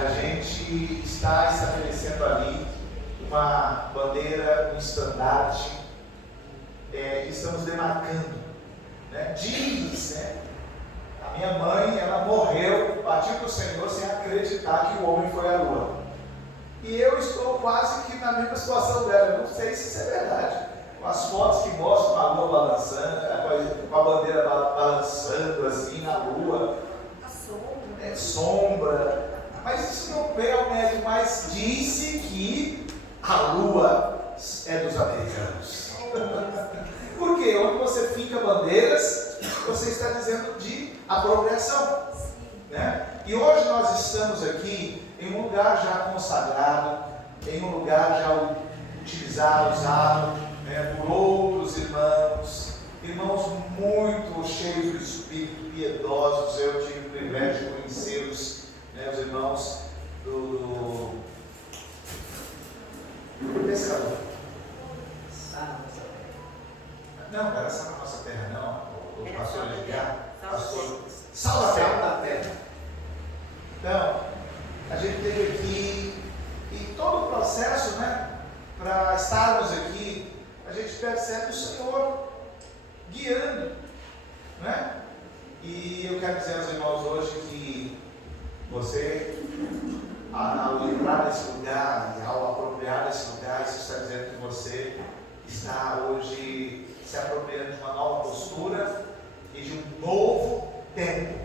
a gente está estabelecendo ali uma bandeira, um estandarte, estamos demarcando, né? Diz, né? A minha mãe, ela morreu, partiu para o Senhor sem acreditar que o homem foi à lua. E eu estou quase que na mesma situação dela. Eu não sei se isso é verdade. Com as fotos que mostram a lua balançando, com a bandeira balançando assim na lua. A sombra. Sombra. Mas isso não veio ao médico, mas disse que a lua é dos americanos. Por quê? Onde você fica bandeiras, você está dizendo de apropriação, né? E hoje nós estamos aqui em um lugar já consagrado, em um lugar já utilizado, usado, né, por outros irmãos muito cheios do Espírito, piedosos. Eu tive o privilégio de conhecê-los, né, os irmãos do pescador. Não, era essa na nossa terra, não. O pastor Edgar, pastor Sal da Terra. Então, a gente teve aqui, e todo o processo, né, para estarmos aqui, a gente percebe o Senhor guiando, né? E eu quero dizer aos irmãos hoje que você, ao entrar nesse lugar e ao apropriar desse lugar, isso está dizendo que você está hoje se apropriando de uma nova postura e de um novo tempo.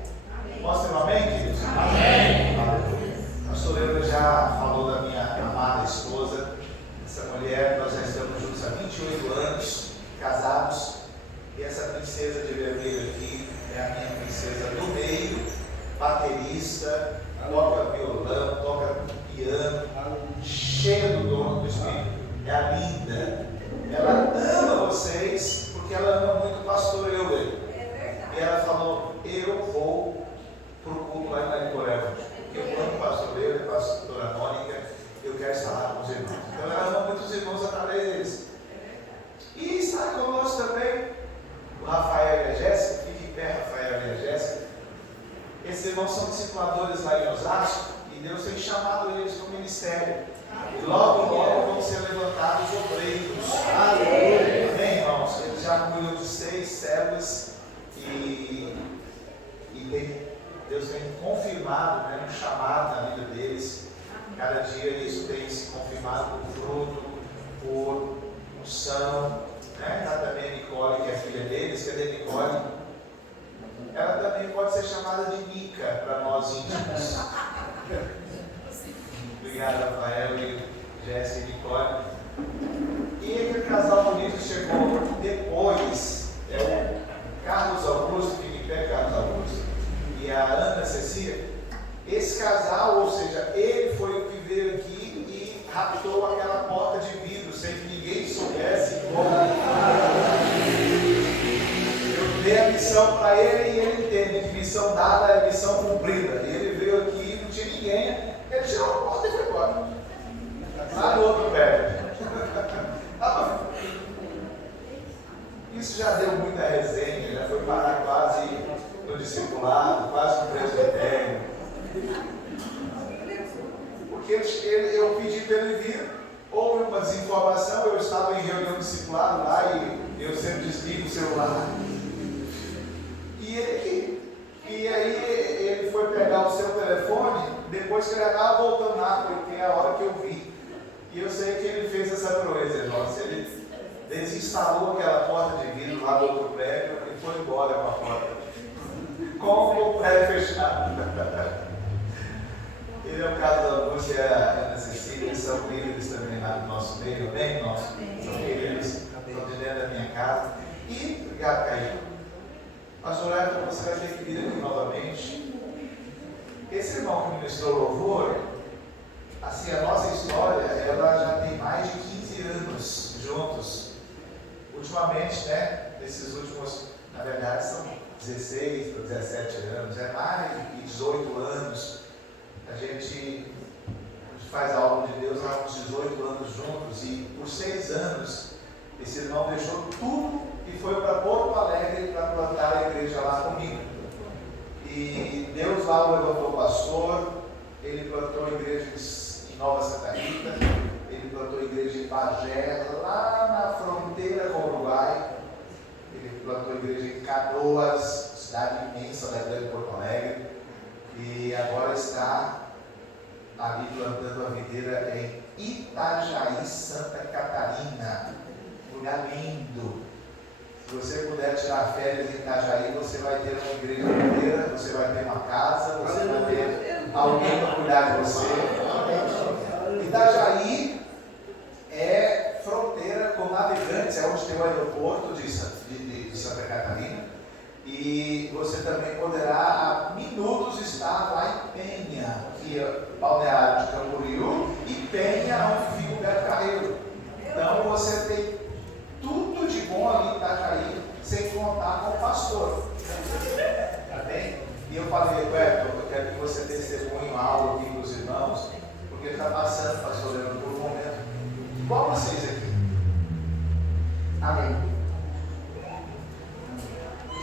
Posso ter um amém, queridos? Amém. A pastora Eula já falou da minha amada esposa. Essa mulher, nós já estamos juntos há 28 anos, casados. E essa princesa de vermelho aqui é a minha princesa do meio, baterista, toca violão, toca piano, cheia do dom do Espírito. É a linda. Ela ama vocês porque ela ama muito o pastor Euler. E ela falou: eu vou para o culto lá em Mariporeva, porque eu amo o pastor Euler, a pastora Mônica, eu quero estar lá com os irmãos. Então ela ama muitos irmãos através deles. E está conosco também o Rafael e a Jéssica. Fique em pé, Rafael e a Jéssica. Esses irmãos são discipuladores lá em Osasco e Deus tem chamado eles para o ministério. E logo vão ser levantados obreiros. Amém, irmãos? Eles já cuidam de 6 células e Deus tem confirmado, né, um chamado na vida deles. Cada dia isso tem se confirmado por fruto, por unção, né? Tá também a Nicole, que é a filha deles. Cadê a Nicole? Ela também pode ser chamada de Nica para nós íntimos. Obrigado, Rafael e Jéssica e Nicole. E aquele casal bonito que chegou depois é o Carlos Augusto, que me pega, Carlos Augusto, e a Ana Cecília. Esse casal, ou seja, ele foi o que veio aqui e raptou aquela porta de vidro sem que ninguém soubesse como. Eu dei a missão para ele e ele entende que missão dada é missão cumprida. E ele veio aqui e não tinha ninguém. Ele tirou a porta e foi embora. Lá no outro prédio. Isso já deu muita resenha, já foi parar quase no discipulado, quase no presbitério. Porque eu pedi para ele vir, houve uma desinformação, eu estava em reunião discipulado lá e eu sempre desligo o celular. E aí ele foi pegar o seu telefone, depois que ele estava voltando lá, porque é a hora que eu vi. E eu sei que ele fez essa proeza, irmãos. Ele desinstalou aquela porta de vidro lá do outro prédio e foi embora com a porta. Com o prédio fechado. Ele é o caso da Augusta e a Ana Cecília, eles são líderes também lá no nosso meio, bem nosso. São líderes, estão de dentro da minha casa. E, obrigado, Caio. Pastor Everton, você vai ter que vir aqui novamente. Esse irmão que ministrou louvor, assim, a nossa história, ela já tem mais de 15 anos juntos. Ultimamente, né, nesses últimos, na verdade, são 16 para 17 anos, é mais de 18 anos. A gente faz a obra de Deus há uns 18 anos juntos e por 6 anos esse irmão deixou tudo e foi para Porto Alegre para plantar a igreja lá comigo. E Deus lá o levantou pastor, ele plantou a lá, ali plantando a videira em Itajaí, Santa Catarina. Lugar lindo. Se você puder tirar férias em Itajaí, você vai ter uma igreja inteira, você vai ter uma casa, você vai ter alguém para cuidar de você. Itajaí é fronteira com Navegantes, é onde tem o aeroporto de Santa Catarina. E você também poderá, a minutos, estar lá em Penha, que é balneário de Camboriú, e Penha, onde fica o Beto Carreiro. Então você tem tudo de bom ali em Itajaí, sem contar com o pastor. Tá bem? E eu falei, Beto, eu quero que você testemunhe algo aqui para os irmãos, porque ele está passando, pastor Leandro, por um momento igual vocês aqui. Amém.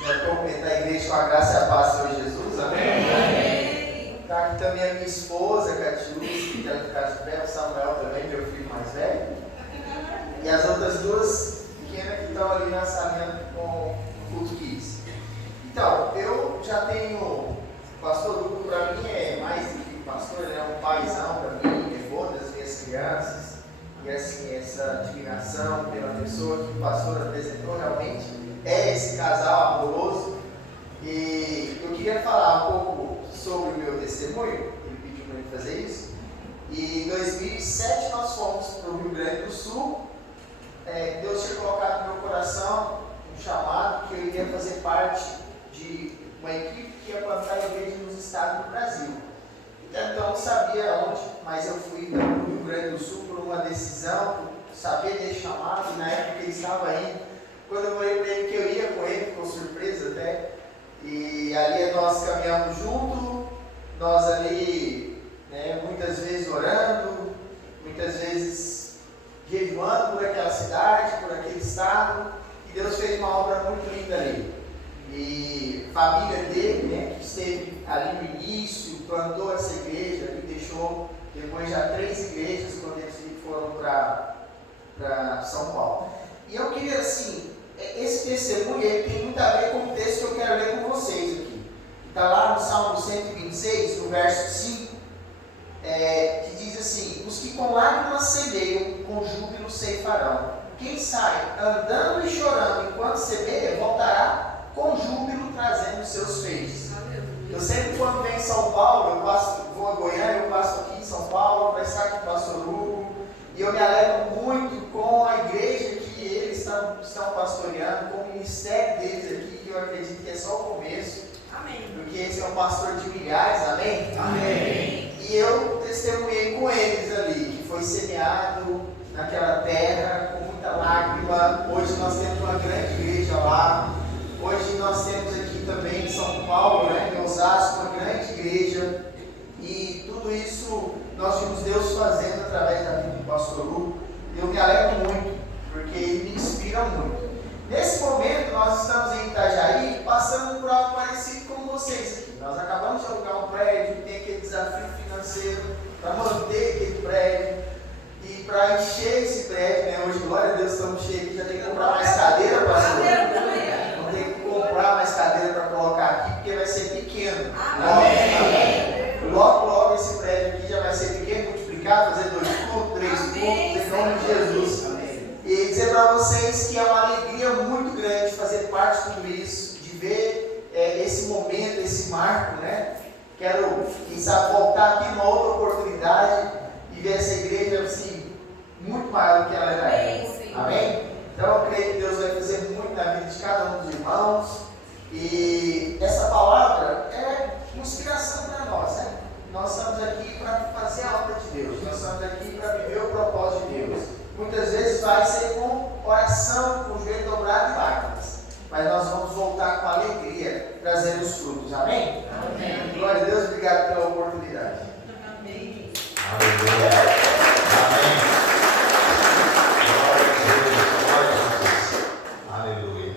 Eu estou da igreja com a graça e a paz do Senhor Jesus, amém? Está aqui também a minha esposa, Catiúcia, que está de pé, o Samuel também, meu filho mais velho. E as outras duas pequenas que estão ali na salinha com o culto Kids. Então, eu já tenho, o pastor Hugo para mim é mais do que pastor, ele é um paizão para mim, levou das minhas crianças. E assim, essa admiração pela pessoa que o pastor apresentou realmente é esse casal amoroso. E eu queria falar um pouco sobre o meu testemunho, ele pediu para mim fazer isso. E em 2007 nós fomos para o Rio Grande do Sul. Deus tinha colocado no meu coração um chamado que eu iria fazer parte de uma equipe que ia plantar a igreja nos estados do Brasil. Então não sabia onde, mas eu fui para o Rio Grande do Sul por uma decisão, por saber desse chamado, e na época que ele estava indo, quando eu falei para ele que eu ia com ele, ficou surpresa até, e ali nós caminhamos junto, nós ali, muitas vezes orando, muitas vezes jejuando por aquela cidade, por aquele estado, e Deus fez uma obra muito linda ali. E a família dele, que esteve ali no início, plantou essa igreja e deixou depois já 3 igrejas quando eles foram para São Paulo. E eu queria assim, esse testemunho ele tem muito a ver com o texto que eu quero ler com vocês aqui. Está lá no Salmo 126, no verso 5, que diz assim: os que com lágrimas semeiam, com júbilo ceifarão. Quem sai andando e chorando enquanto semeia, voltará com júbilo trazendo seus feixes. Eu sempre, quando venho em São Paulo, vou a Goiânia, eu passo aqui em São Paulo para estar com o pastor Hugo, e eu me alegro muito com a igreja que eles estão pastoreando, com o ministério deles aqui, que eu acredito que é só o começo. Amém. Porque esse é um pastor de milhares, amém? Amém. E eu testemunhei com eles ali, que foi semeado naquela terra, com muita lágrima. Hoje nós temos uma grande igreja lá. Hoje nós temos aqui também em São Paulo, em Osasco, uma grande igreja, e tudo isso nós vimos Deus fazendo através da vida do pastor Hugo. Eu me alegro muito, porque ele me inspira muito. Nesse momento nós estamos em Itajaí, passando por algo parecido com vocês aqui. Nós acabamos de alugar um prédio, tem aquele desafio financeiro para manter aquele prédio, e para encher esse prédio, hoje, glória a Deus, estamos cheios aqui, já tem que comprar mais cadeira, pastor. Comprar mais cadeira para colocar aqui, porque vai ser pequeno. Logo esse prédio aqui já vai ser pequeno, multiplicado, fazer 2 cultos, 3 cultos, em nome de Jesus. Amém. E dizer para vocês que é uma alegria muito grande fazer parte de tudo isso, de ver esse momento, esse marco, Quero, quem sabe, voltar aqui numa outra oportunidade e ver essa igreja assim, muito maior do que ela já é. Amém? Então eu creio que Deus vai fazer muito na vida de cada um dos irmãos, e essa palavra é inspiração para nós, Nós estamos aqui para fazer a obra de Deus, nós estamos aqui para viver o propósito de Deus. Muitas vezes vai ser com oração, com o joelho dobrado e lágrimas, mas nós vamos voltar com alegria, trazendo os frutos, amém? Amém. Glória a Deus, obrigado pela oportunidade. Amém. Aleluia.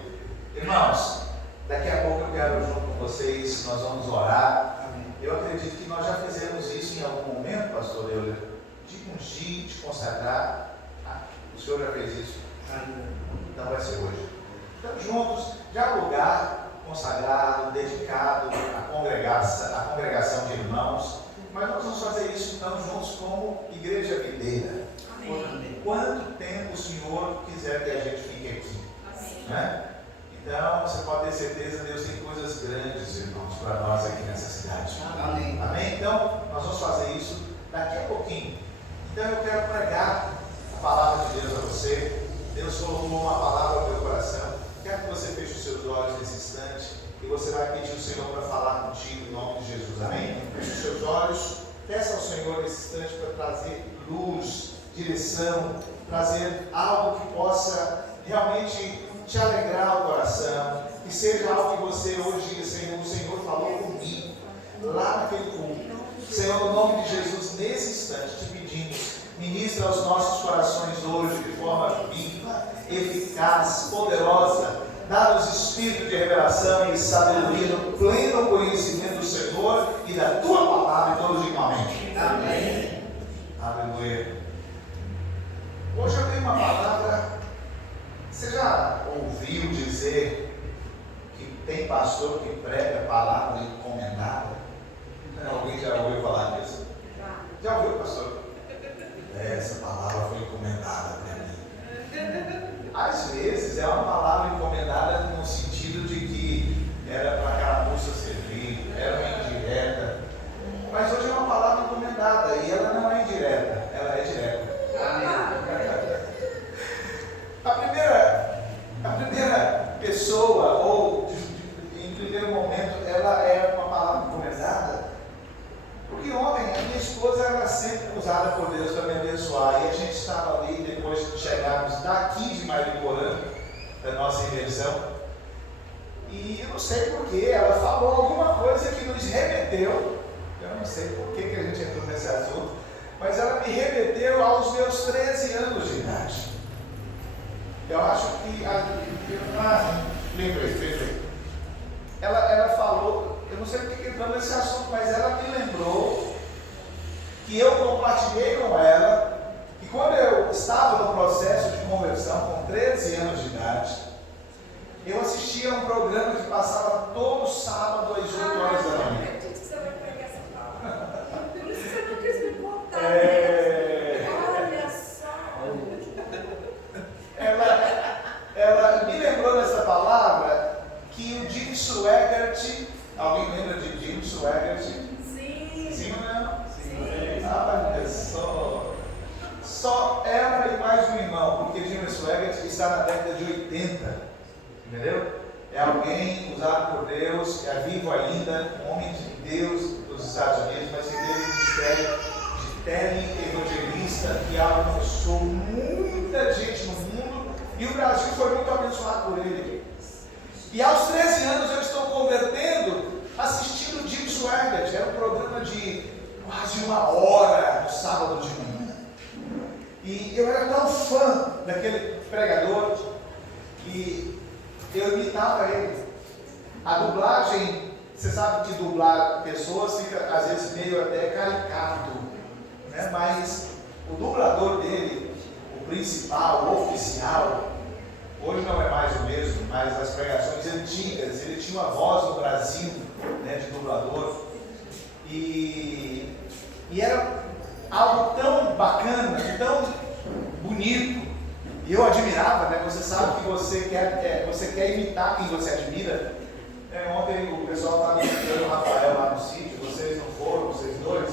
Irmãos, daqui a pouco eu quero junto com vocês, nós vamos orar. Eu acredito que nós já fizemos isso em algum momento, pastor Euler, de ungir, de consagrar. O senhor já fez isso? Não vai ser hoje. Estamos juntos, já no lugar consagrado, dedicado à congregação de irmãos. Mas nós vamos fazer isso então juntos como igreja videira. Amém. Quanto tempo o Senhor quiser que a gente fique aqui. Né? Então, você pode ter certeza, Deus tem coisas grandes, irmãos, para nós aqui nessa cidade. Amém. Amém? Então, nós vamos fazer isso daqui a pouquinho. Então, eu quero pregar a palavra de Deus a você. Deus colocou uma palavra no meu coração. Quero que você feche os seus olhos nesse instante e você vai pedir ao Senhor para falar contigo em nome de Jesus. Amém? Feche os seus olhos. Peça ao Senhor nesse instante para trazer luz, direção, trazer algo que possa realmente te alegrar o coração, que seja algo que você hoje diga, Senhor, o Senhor falou comigo, lá naquele culto. Senhor, no nome de Jesus, nesse instante, te pedimos, ministra aos nossos corações hoje, de forma viva, eficaz, poderosa, dá-nos espírito de revelação e sabedoria no pleno conhecimento do Senhor e da Tua palavra, e todos digam amém. Amém. Aleluia. Hoje eu tenho uma palavra. Você já ouviu dizer que tem pastor que prega palavra encomendada? Alguém já ouviu falar disso? Já ouviu, pastor? Essa palavra foi encomendada para mim. Às vezes é uma palavra encomendada no sentido de que era para aquela moça servir, era uma indireta. Mas hoje é uma palavra encomendada e ela não é indireta, ela é direta. A primeira pessoa, ou em primeiro momento, ela é uma palavra encomendada, porque ontem a minha esposa era sempre usada por Deus para me abençoar, e a gente estava ali, depois de chegarmos daqui de Mariporã, da nossa inversão, e eu não sei porquê, ela falou alguma coisa que nos remeteu, eu não sei por que a gente entrou nesse assunto, mas ela me remeteu aos meus 13 anos de idade. Eu acho que lembrei. Ela falou, eu não sei porque que entrou nesse assunto, mas ela me lembrou que eu compartilhei com ela que quando eu estava no processo de conversão, com 13 anos de idade, eu assistia a um programa que passava todo sábado às 8 horas da manhã. Eu disse que você vai pegar essa palavra. Por isso que você não quis me contar. Olha só. Ela me lembrou nessa palavra que o Jim Swaggart, alguém lembra de Jim Swaggart? Sim. Sim ou não? Sim. Olha só ela e mais um irmão, porque Jim Swaggart está na década de 80, entendeu? É alguém usado por Deus, é vivo ainda, um homem de Deus dos Estados Unidos, mas que teve um ministério de tele-evangelista que alcançou muita gente no mundo. E o Brasil foi muito abençoado por ele. E aos 13 anos eu estou convertendo, assistindo Jim Swaggart. Era um programa de quase 1 hora no sábado de manhã. E eu era tão fã daquele pregador que eu imitava ele. A dublagem, você sabe que dublar pessoas fica às vezes meio até caricato, né? Mas o dublador dele, o principal, o oficial, hoje não é mais o mesmo, mas as pregações antigas, ele tinha uma voz no Brasil, né, de dublador, e era algo tão bacana, tão bonito, e eu admirava, né? Você sabe que você quer imitar quem você admira. Ontem o pessoal estava imitando o Rafael lá no sítio, vocês não foram, vocês dois,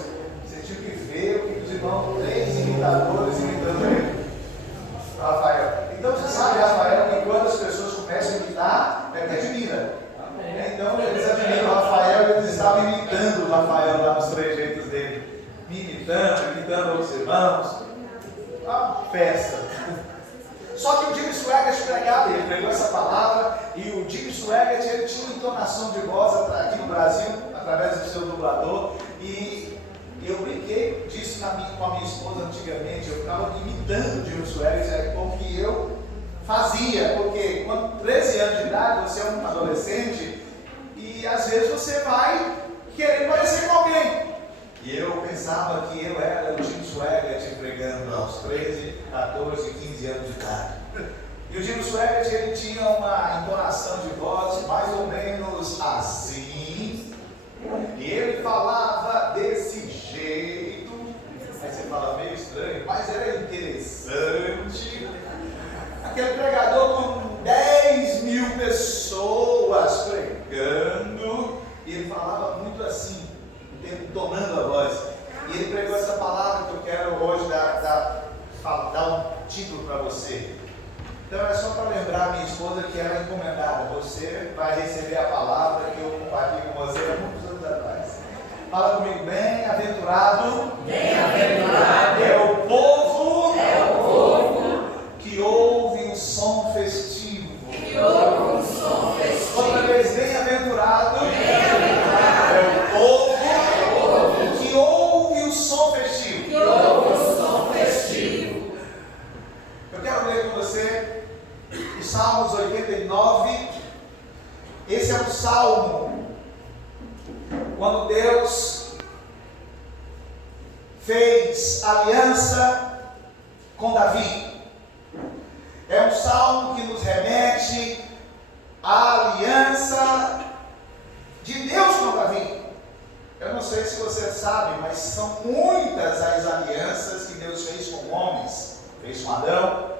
vocês tinham que ver o que os irmãos, 3 imitadores imitando ele. Rafael. Então você sabe, Rafael, que quando as pessoas começam a imitar, é que admira. Então eles admiram o Rafael e eles estavam imitando o Rafael lá nos trejeitos dele. Me imitando outros irmãos. Uma festa. Só que o Jim Swaggart pregava, ele pregou essa palavra, e o Jim Swaggart, ele tinha uma entonação de voz aqui no Brasil, através do seu dublador, e eu brinquei disso com a minha esposa antigamente, eu ficava imitando o Jim Swaggart, como que eu fazia, porque com 13 anos de idade, você é um adolescente, e às vezes você vai querer parecer com alguém. E eu pensava que eu era o Jim Swaggart pregando aos 13, 14, 15 anos de idade. E o Jim Swaggart, ele tinha uma entonação de voz mais ou menos assim. E ele falava desse jeito. ele pregou essa palavra que eu quero hoje dar um título para você. Então é só para lembrar minha esposa que ela é encomendada. Você vai receber a palavra que eu compartilhei com você há muitos anos atrás. Fala comigo, bem-aventurado. Bem-aventurado é o povo que ouve o som festivo. Outra vez, bem-aventurado é o povo que ouve o som festivo. Eu quero ler com você o Salmos 89. Esse é um salmo quando Deus fez aliança com Davi. É um salmo que nos remete à aliança de Deus com Davi. Eu não sei se você sabe, mas são muitas as alianças que Deus fez com homens. Fez com Adão,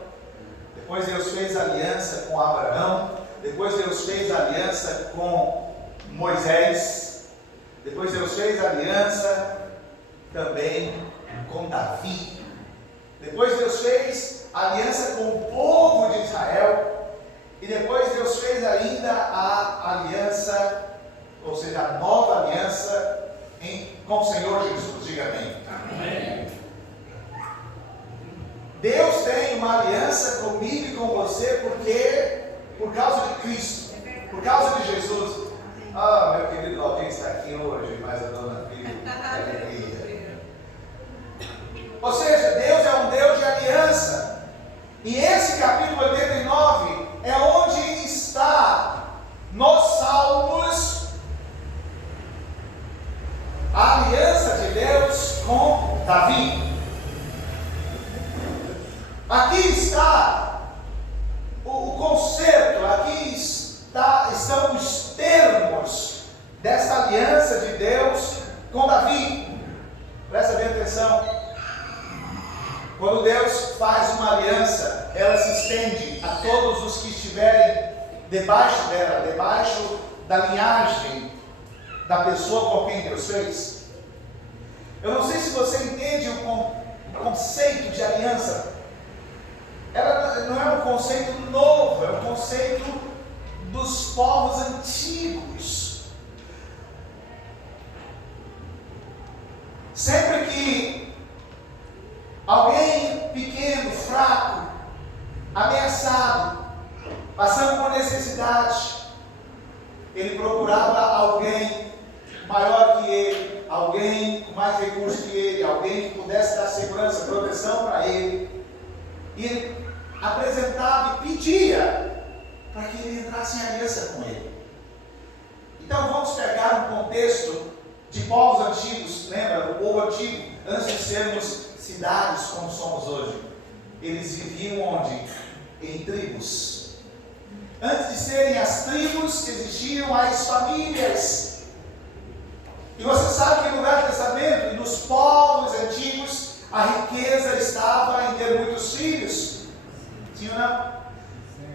depois Deus fez aliança com Abraão, depois Deus fez aliança com Moisés, depois Deus fez aliança também com Davi, depois Deus fez aliança com o povo de Israel, e depois Deus fez ainda a aliança, ou seja, a nova aliança com o Senhor Jesus. Diga amém. Amém. Deus tem uma aliança comigo e com você por causa de Cristo, por causa de Jesus. Ah, meu querido, alguém está aqui hoje, mas a dona Bíblia, alegria. Ou seja, Deus é um Deus de aliança. E esse capítulo 89 é onde está nos Salmos a aliança de Deus com Davi. Aqui está o conceito, aqui estão os termos dessa aliança de Deus com Davi. Presta bem atenção. Quando Deus faz uma aliança, ela se estende a todos os que estiverem debaixo dela, debaixo da linhagem da pessoa com quem Deus fez. Eu não sei se você entende o conceito de aliança. Ela não é um conceito novo, é um conceito dos povos antigos. Sempre que alguém pequeno, fraco, ameaçado, passando por necessidade, ele procurava alguém maior que ele, alguém com mais recursos que ele, alguém que pudesse dar segurança, proteção para ele. E ele apresentava e pedia para que ele entrasse em aliança com ele. Então vamos pegar um contexto de povos antigos. Lembra, o povo antigo, antes de sermos cidades como somos hoje, eles viviam onde? Em tribos. Antes de serem as tribos, existiam as famílias. E você sabe que no Velho Testamento, nos povos antigos, a riqueza estava em ter muitos filhos. Sim ou não?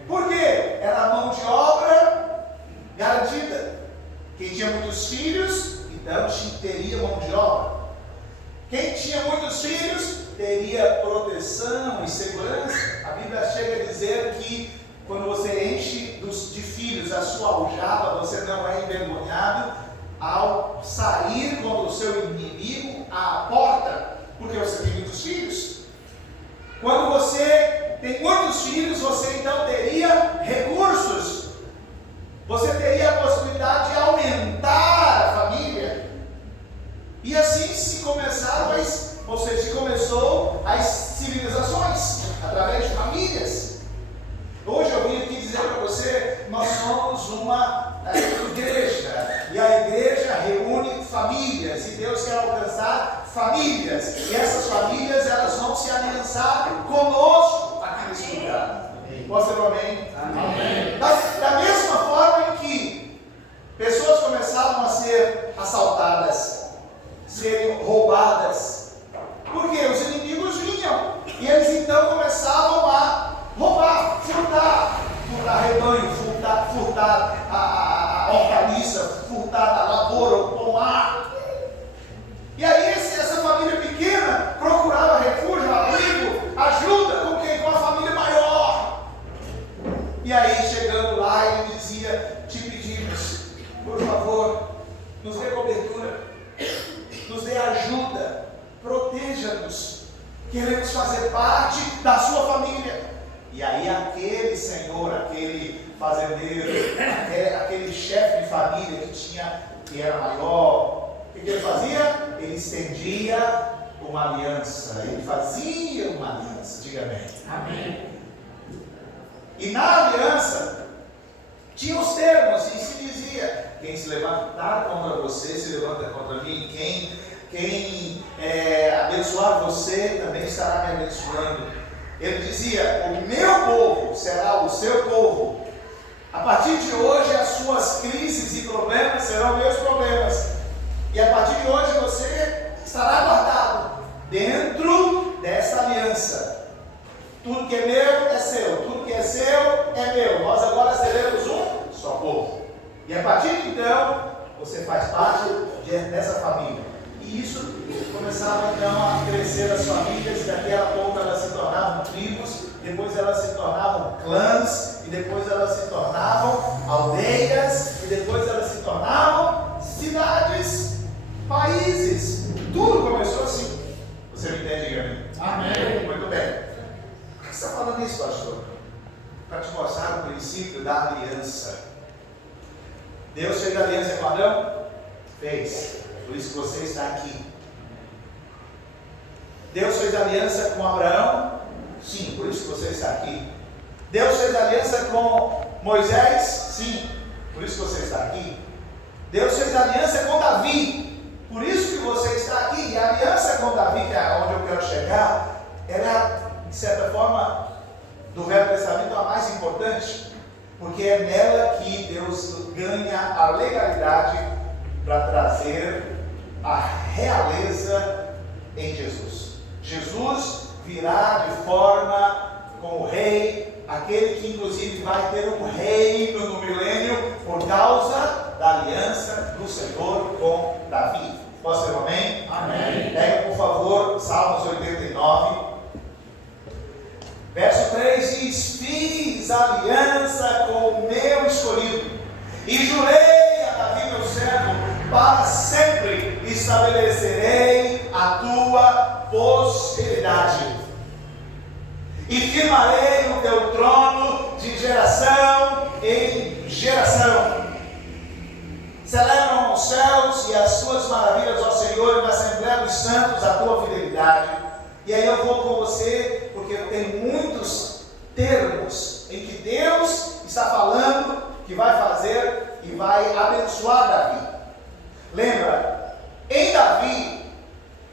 Por quê? Era a mão de obra garantida. Quem tinha muitos filhos, então teria mão de obra. Quem tinha muitos filhos, teria proteção e segurança. A Bíblia chega a dizer que quando você enche de filhos a sua aljava, você não é envergonhado ao sair contra o seu inimigo à porta. Porque você tem muitos filhos. Quando você tem muitos filhos, você então teria recursos. Você teria a possibilidade de aumentar a família. E assim se começou as civilizações, através de famílias. Hoje eu vim aqui dizer para você, nós somos uma igreja. E a igreja reúne famílias. E Deus quer alcançar famílias, e essas famílias elas vão se aliançar conosco aqui nesse lugar. Posso ter um amém? Amém. Da mesma forma em que pessoas começavam a ser assaltadas, serem roubadas, porque os inimigos vinham e eles então começavam a roubar, furtar rebanho, furtar a hortaliça, furtar a lavoura, o pomar. E aí essa família pequena beija-nos, queremos fazer parte da sua família. E aí aquele senhor, aquele fazendeiro, aquele chefe de família que era maior, o que ele fazia? Ele estendia uma aliança, ele fazia uma aliança, diga amém. Amém. E na aliança tinha os termos, e se dizia: quem se levantar contra você, se levanta contra mim, quem abençoar você, também estará me abençoando. Ele dizia: o meu povo será o seu povo. A partir de hoje, as suas crises e problemas serão meus problemas. E a partir de hoje, você estará guardado dentro dessa aliança. Tudo que é meu é seu, tudo que é seu é meu. Nós agora seremos um só povo. E a partir de então, você faz parte dessa família. E isso começava então a crescer as famílias, e daqui a pouco elas se tornavam tribos, depois elas se tornavam clãs, e depois elas se tornavam aldeias, e depois elas se tornavam cidades, países. Tudo começou assim. Você me entende, diga amém? Amém. Muito bem. Por que você está falando isso, pastor? Para te mostrar o princípio da aliança. Deus fez aliança com Adão? Fez. Por isso que você está aqui. Deus fez aliança com Abraão? Sim, por isso que você está aqui. Deus fez aliança com Moisés? Sim, por isso que você está aqui. Deus fez aliança com Davi? Por isso que você está aqui. E a aliança com Davi, que é onde eu quero chegar, ela, de certa forma, do Velho Testamento, a mais importante, porque é nela que Deus ganha a legalidade para trazer a realeza em Jesus. Jesus virá de forma como rei, aquele que inclusive vai ter um reino no milênio por causa da aliança do Senhor com Davi. Posso ter um amém? Amém. Pega por favor Salmos 89, verso 3 diz: fiz aliança com o meu escolhido e jurei a Davi meu servo, para sempre estabelecerei a tua posteridade e firmarei o teu trono de geração em geração. Celebram os céus e as tuas maravilhas, ó Senhor, na Assembleia dos Santos a tua fidelidade. E aí eu vou com você, porque tem muitos termos em que Deus está falando que vai fazer e vai abençoar Davi. Lembra, em Davi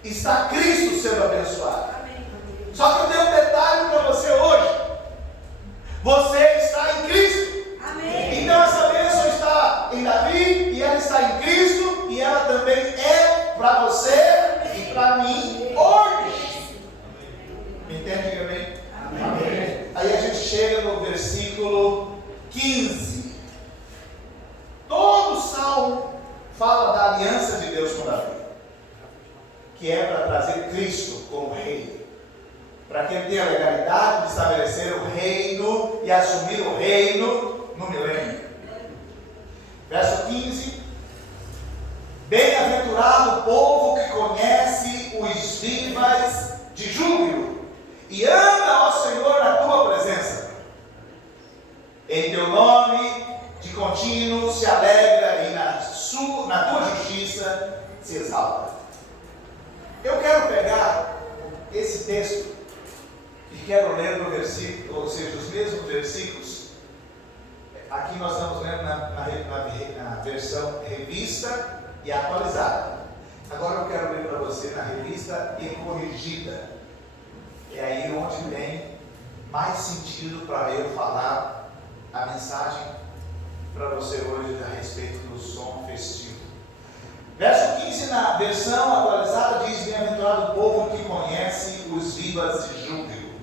está Cristo sendo abençoado. Só que eu tenho um detalhe para você hoje: você está em Cristo. Amém. Então essa bênção está em Davi, e ela está em Cristo, e ela também é para você e para mim hoje. Me entende? Diga bem? Amém. Aí a gente chega no versículo 15. Todo o salmo fala da aliança de Deus com Davi, que é para trazer Cristo como rei, para que ele tenha a legalidade de estabelecer o reino e assumir o reino no milênio. Verso 15: bem-aventurado o povo que conhece os vivas de júbilo e anda, ó Senhor, na tua presença. Em teu nome de contínuo se alegra, e na tua justiça se exalta. Eu quero pegar esse texto e quero ler no versículo, ou seja, os mesmos versículos. Aqui nós estamos lendo na versão revista e atualizada. Agora eu quero ler para você na revista e corrigida. É aí onde tem mais sentido para eu falar a mensagem para você hoje a respeito do som festivo. Verso 15 na versão atualizada diz: bem-aventurado o povo que conhece os vivas de júbilo.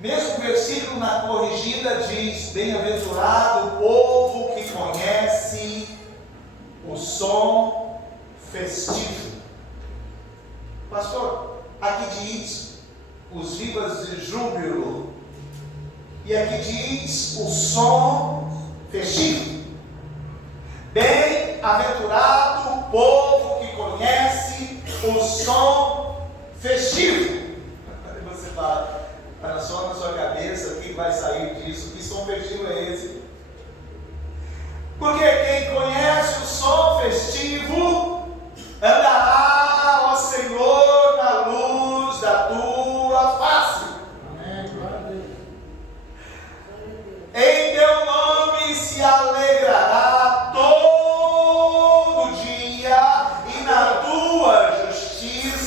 Mesmo versículo na corrigida diz: bem-aventurado o povo que conhece o som festivo. Pastor, aqui diz os vivas de júbilo, e aqui diz o som festivo. Bem-aventurado o povo que conhece o som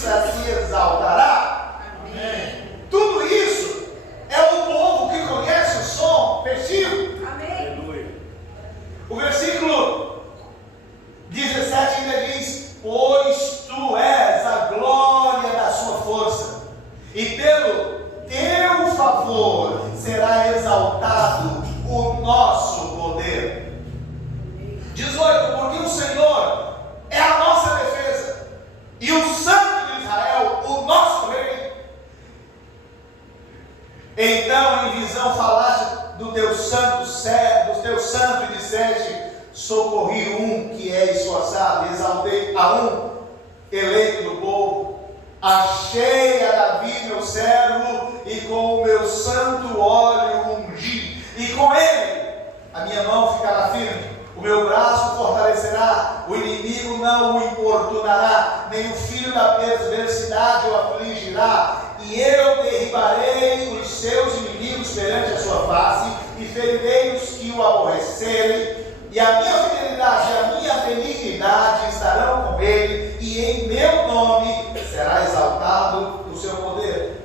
justiça se exaltará. Amém. Tudo isso é o povo que conhece o som festivo. Amém. O versículo 17 ainda diz: pois tu és a glória da sua força, e pelo teu favor será exaltado o nosso poder. 18, porque o Senhor é a nossa defesa, e o Santo de Israel, o nosso rei. Então em visão falaste do teu santo e disseste: socorri um que é esforçado, exaltei a um eleito do povo. Achei a Davi meu servo, e com o meu santo óleo ungi, e com ele a minha mão ficará firme, o meu braço fortalecerá, o inimigo não o importunará, nem o filho da perversidade o afligirá, e eu derribarei os seus inimigos perante a sua face, e ferirei os que o aborrecerem, e a minha fidelidade e a minha benignidade estarão com ele, e em meu nome será exaltado o seu poder.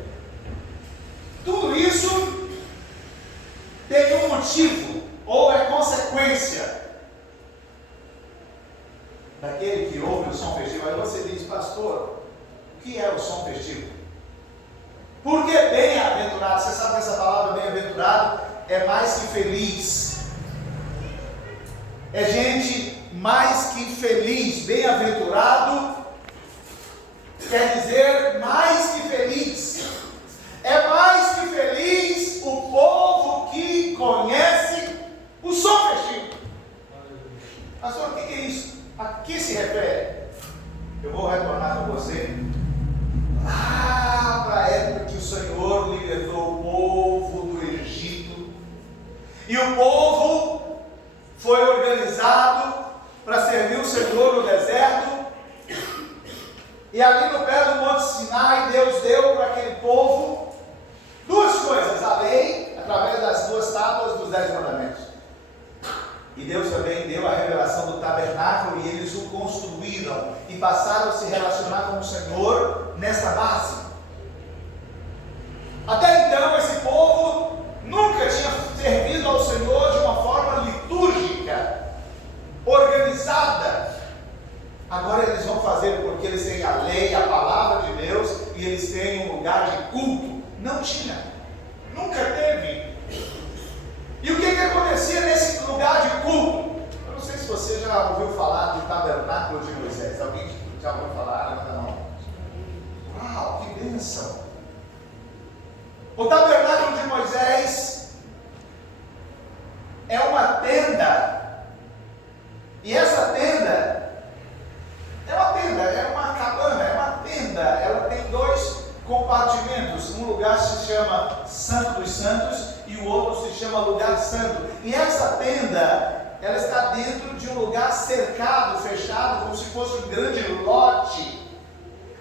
Tudo isso tem um motivo, ou é consequência daquele que ouve o som festivo. Aí você diz: pastor, o que é o som festivo? Porque bem-aventurado, você sabe que essa palavra bem-aventurado é mais que feliz, é gente mais que feliz. Bem-aventurado quer dizer mais que feliz. É mais que feliz o povo que conhece o som festivo. Pastor, o que é isso? A que se refere? Eu vou retornar com você lá para a época que o Senhor libertou o povo do Egito, e o povo foi organizado para servir o Senhor no deserto. E ali no pé do Monte Sinai, Deus deu para aquele povo duas coisas: a lei, através das duas tábuas dos 10 mandamentos, e Deus também deu a revelação do tabernáculo, e eles o construíram e passaram a se relacionar com o Senhor nessa base. Até então esse povo nunca tinha servido ao Senhor de uma forma litúrgica, organizada. Agora eles vão fazer, porque eles têm a lei, a palavra de Deus, e eles têm um lugar de culto. Não tinha, nunca teve. E o que acontecia nesse lugar de culto? Eu não sei se você já ouviu falar do tabernáculo de Moisés. Alguém já ouviu falar? Não. Uau, que bênção! O tabernáculo de Moisés é uma tenda, e essa tenda é uma cabana, é uma tenda. Ela tem dois compartimentos. Um lugar se chama Santo dos Santos e o outro se chama Lugar Santo. E essa tenda, ela está dentro de um lugar cercado, fechado, como se fosse um grande lote.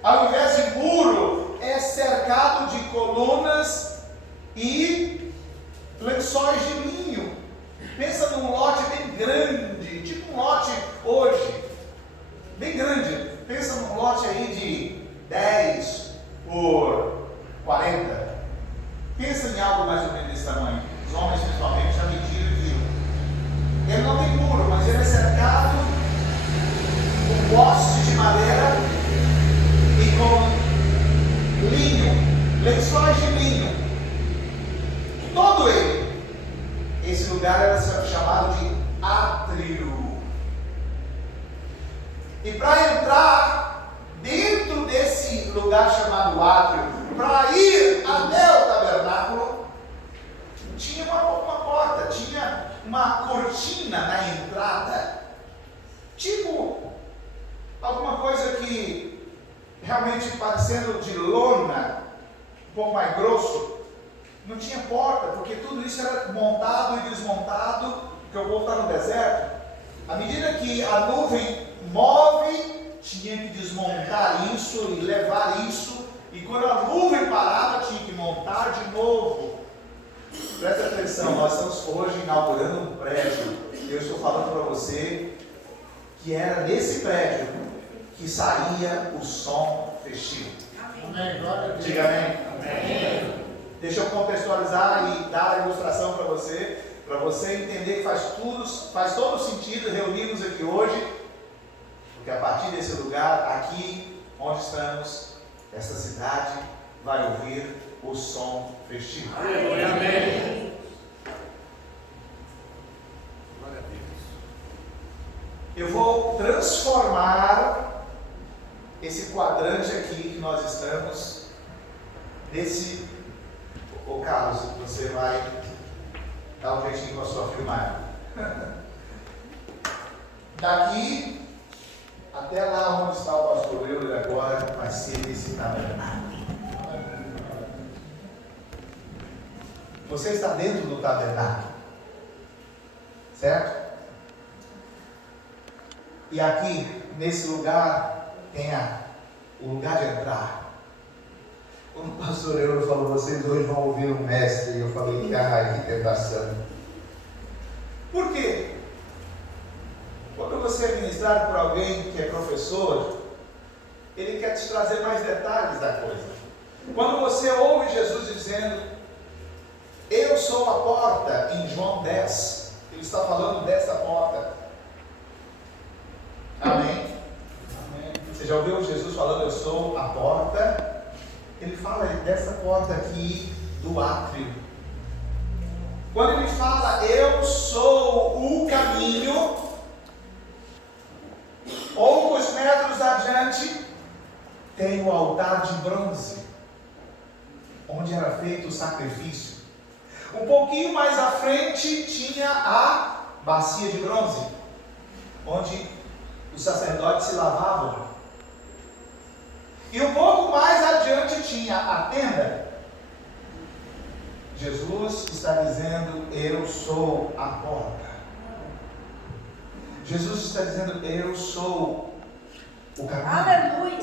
Ao invés de muro, é cercado de colunas e lençóis de linho. Pensa num lote bem grande, tipo um lote hoje, bem grande. Pensa num lote aí de 10 por 40. Pensa em algo mais ou menos desse tamanho. Os homens principalmente já mediram e viram. Ele não tem muro, mas ele é cercado com postes de madeira e com linho, lençóis de linho. Todo ele. Esse lugar era chamado de átrio. E para entrar dentro desse lugar chamado átrio, para ir até o tabernáculo, tinha uma porta, tinha uma cortina na entrada, tipo alguma coisa que realmente parecendo de lona, um pouco mais grosso. Não tinha porta, porque tudo isso era montado e desmontado, porque o povo está no deserto. À medida que a nuvem move, tinha que desmontar isso e levar isso, e quando a nuvem parava, tinha que montar de novo. Presta atenção, nós estamos hoje inaugurando um prédio. Eu estou falando para você que era nesse prédio que saía o som festivo. Amém. Diga amém. Amém. Deixa eu contextualizar e dar a ilustração para você entender que faz todo sentido reunirmos aqui hoje, porque a partir desse lugar, aqui onde estamos, essa cidade vai ouvir o som festivo. Amém. Glória a Deus. Eu vou transformar esse quadrante aqui que nós estamos nesse... Ô Carlos, você vai dar um jeitinho com a sua filmagem. Daqui até lá onde está o pastor Euler agora, vai ser esse tabernáculo. Você está dentro do tabernáculo, certo? E aqui, nesse lugar, tem o lugar de entrar. Quando o pastor Euler falou, vocês hoje vão ouvir o mestre, eu falei, que tentação. Por quê? Quando você é ministrado por alguém que é professor, ele quer te trazer mais detalhes da coisa. Quando você ouve Jesus dizendo, eu sou a porta, em João 10, ele está falando dessa porta. Amém? Amém. Você já ouviu Jesus falando, eu sou a porta? Ele fala dessa porta aqui do átrio. Quando ele fala, eu sou o caminho, poucos metros adiante, tem o altar de bronze, onde era feito o sacrifício. Um pouquinho mais à frente tinha a bacia de bronze, onde os sacerdotes se lavavam. E um pouco mais adiante tinha a tenda. Jesus está dizendo, eu sou a porta. Jesus está dizendo, eu sou o caminho. Aleluia.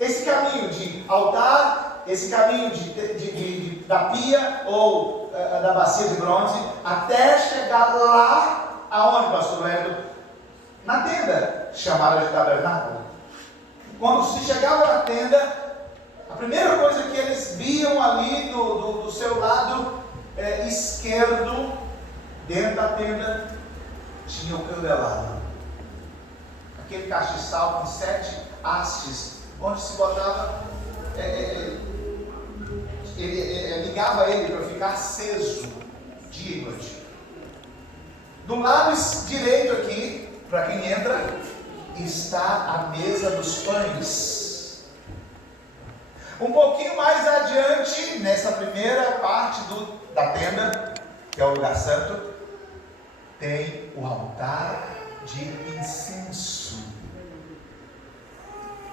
Esse caminho de altar, esse caminho da pia ou da bacia de bronze, até chegar lá, aonde, pastor Hélio? Na tenda, chamada de tabernáculo. Quando se chegava na tenda, a primeira coisa que eles viam ali do seu lado esquerdo, dentro da tenda, tinha o candelabro. Aquele castiçal com 7 hastes, onde se botava, ligava ele para ficar aceso dia e noite. Do lado direito aqui, para quem entra, está a mesa dos pães. Um pouquinho mais adiante, nessa primeira parte da tenda, que é o lugar santo, tem o altar de incenso.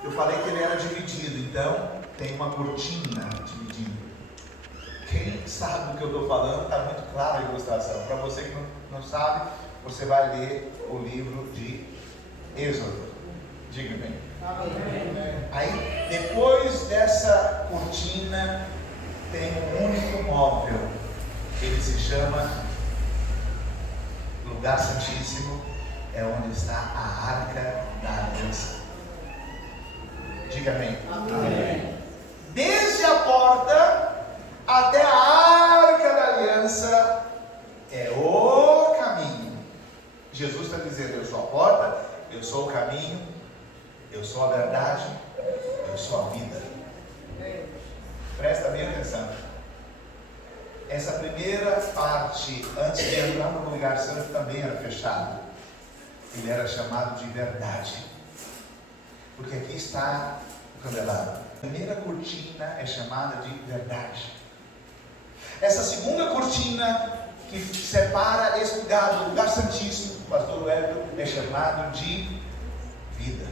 Eu falei que ele era dividido, então tem uma cortina dividindo. Quem sabe do que eu estou falando, está muito clara a ilustração. Para você que não sabe, você vai ler o livro de Êxodo. Diga bem. Aí, depois dessa cortina, tem um único móvel. Ele se chama Lugar Santíssimo. É onde está a Arca da Aliança. Diga bem. Amém. Desde a porta até a Arca da Aliança é o caminho. Jesus está dizendo, eu sou a porta, eu sou o caminho, eu sou a verdade, eu sou a vida. Presta bem atenção. Essa primeira parte, antes de entrar no lugar santo, também era fechado. Ele era chamado de verdade. Porque aqui está o candelabro. A primeira cortina é chamada de verdade. Essa segunda cortina que separa esse lugar do lugar santíssimo, o pastor Hélio, é chamado de vida.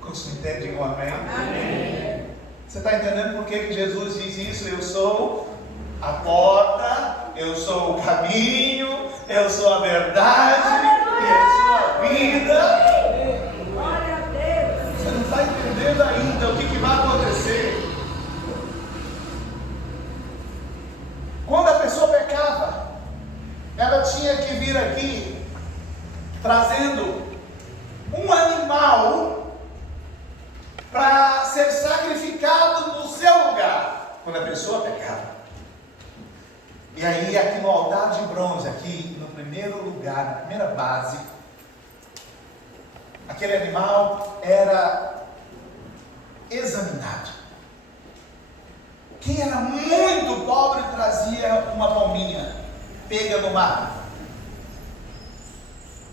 Quantos me entendem? Digam amém? Amém. Você está entendendo por que Jesus diz isso? Eu sou a porta, eu sou o caminho, eu sou a verdade, e eu sou a vida. Glória a Deus. Você não está entendendo ainda o que vai acontecer. Quando a pessoa pecava, ela tinha que vir aqui trazendo um animal para ser sacrificado no seu lugar, quando a pessoa pecava. E aí, aqui no altar de bronze, aqui no primeiro lugar, na primeira base, aquele animal era examinado. Quem era muito pobre trazia uma palminha pega no mar.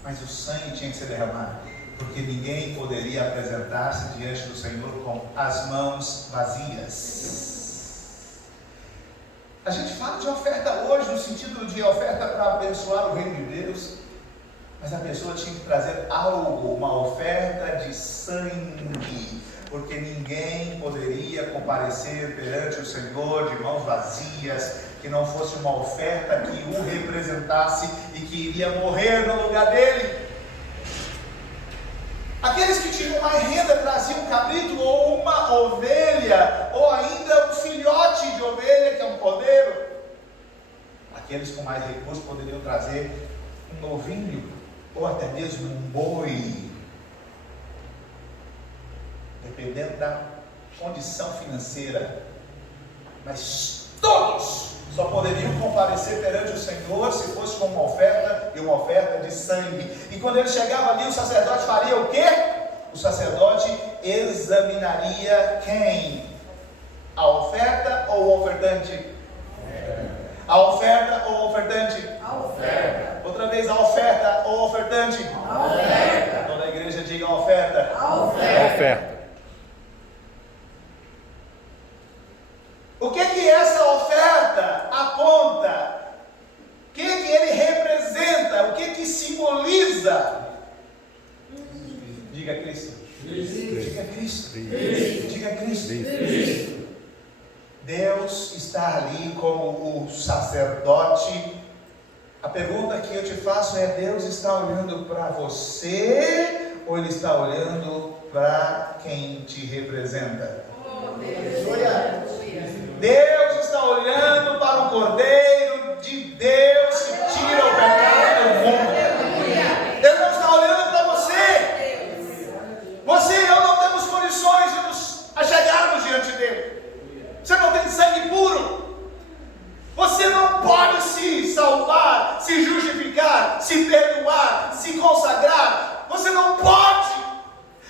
Mas o sangue tinha que ser derramado, porque ninguém poderia apresentar-se diante do Senhor com as mãos vazias. A gente fala de oferta hoje no sentido de oferta para abençoar o reino de Deus, mas a pessoa tinha que trazer algo, uma oferta de sangue, porque ninguém poderia comparecer perante o Senhor de mãos vazias, que não fosse uma oferta que o representasse e que iria morrer no lugar dele. Aqueles que tinham mais renda traziam um cabrito ou uma ovelha, ou ainda um filhote de ovelha, que é um cordeiro. Aqueles com mais recursos poderiam trazer um novilho, ou até mesmo um boi, dependendo da condição financeira. Mas todos só poderiam comparecer perante o Senhor se fosse com uma oferta, e uma oferta de sangue. E quando ele chegava ali, o sacerdote faria o quê? O sacerdote examinaria quem? A oferta ou o ofertante? A oferta ou o ofertante? A oferta. Outra vez, a oferta ou o ofertante? A oferta. Toda a igreja diga a oferta. A oferta. O que essa oferta aponta? O que ele representa? O que simboliza? Diga Cristo. Diga Cristo. Diga Cristo. Deus está ali como o sacerdote. A pergunta que eu te faço é: Deus está olhando para você ou Ele está olhando para quem te representa? Deus está olhando para o Cordeiro de Deus que tira o pecado do mundo. Ele não está olhando para você. Você e eu não temos condições de nos achegarmos diante dele. Você não tem sangue puro. Você não pode se salvar, se justificar, se perdoar, se consagrar. Você não pode.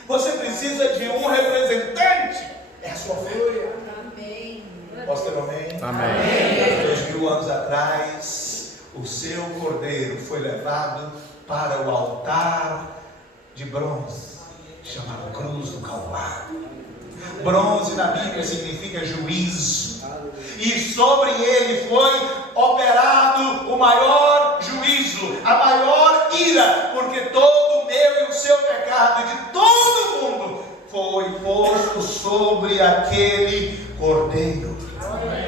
Você precisa de um representante. É a sua fé. Amém. Posso ter um amém? Amém. 2000 anos atrás, o seu cordeiro foi levado para o altar de bronze, chamado Cruz do Calvário. Bronze na Bíblia significa juízo, e sobre ele foi operado o maior juízo, a maior ira, porque todo o meu e o seu pecado de todo mundo foi posto sobre aquele cordeiro.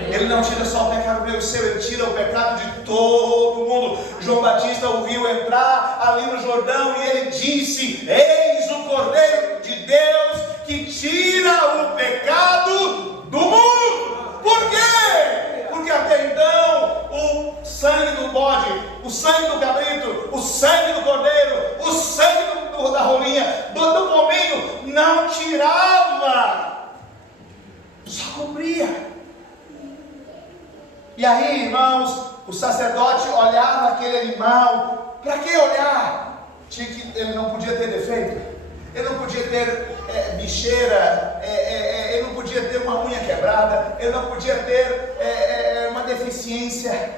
Ele não tira só o pecado meu e o seu, ele tira o pecado de todo mundo. João Batista ouviu entrar ali no Jordão e ele disse: eis o Cordeiro de Deus que tira o pecado do mundo. Por quê? Porque até então o sangue do bode, o sangue do cabrito, o sangue do cordeiro, o sangue da rolinha, do pombinho não tirava, só cobria. E aí, irmãos, o sacerdote olhava aquele animal. Para que olhar? Ele não podia ter defeito, ele não podia ter bicheira, ele não podia ter uma unha quebrada, ele não podia ter uma deficiência,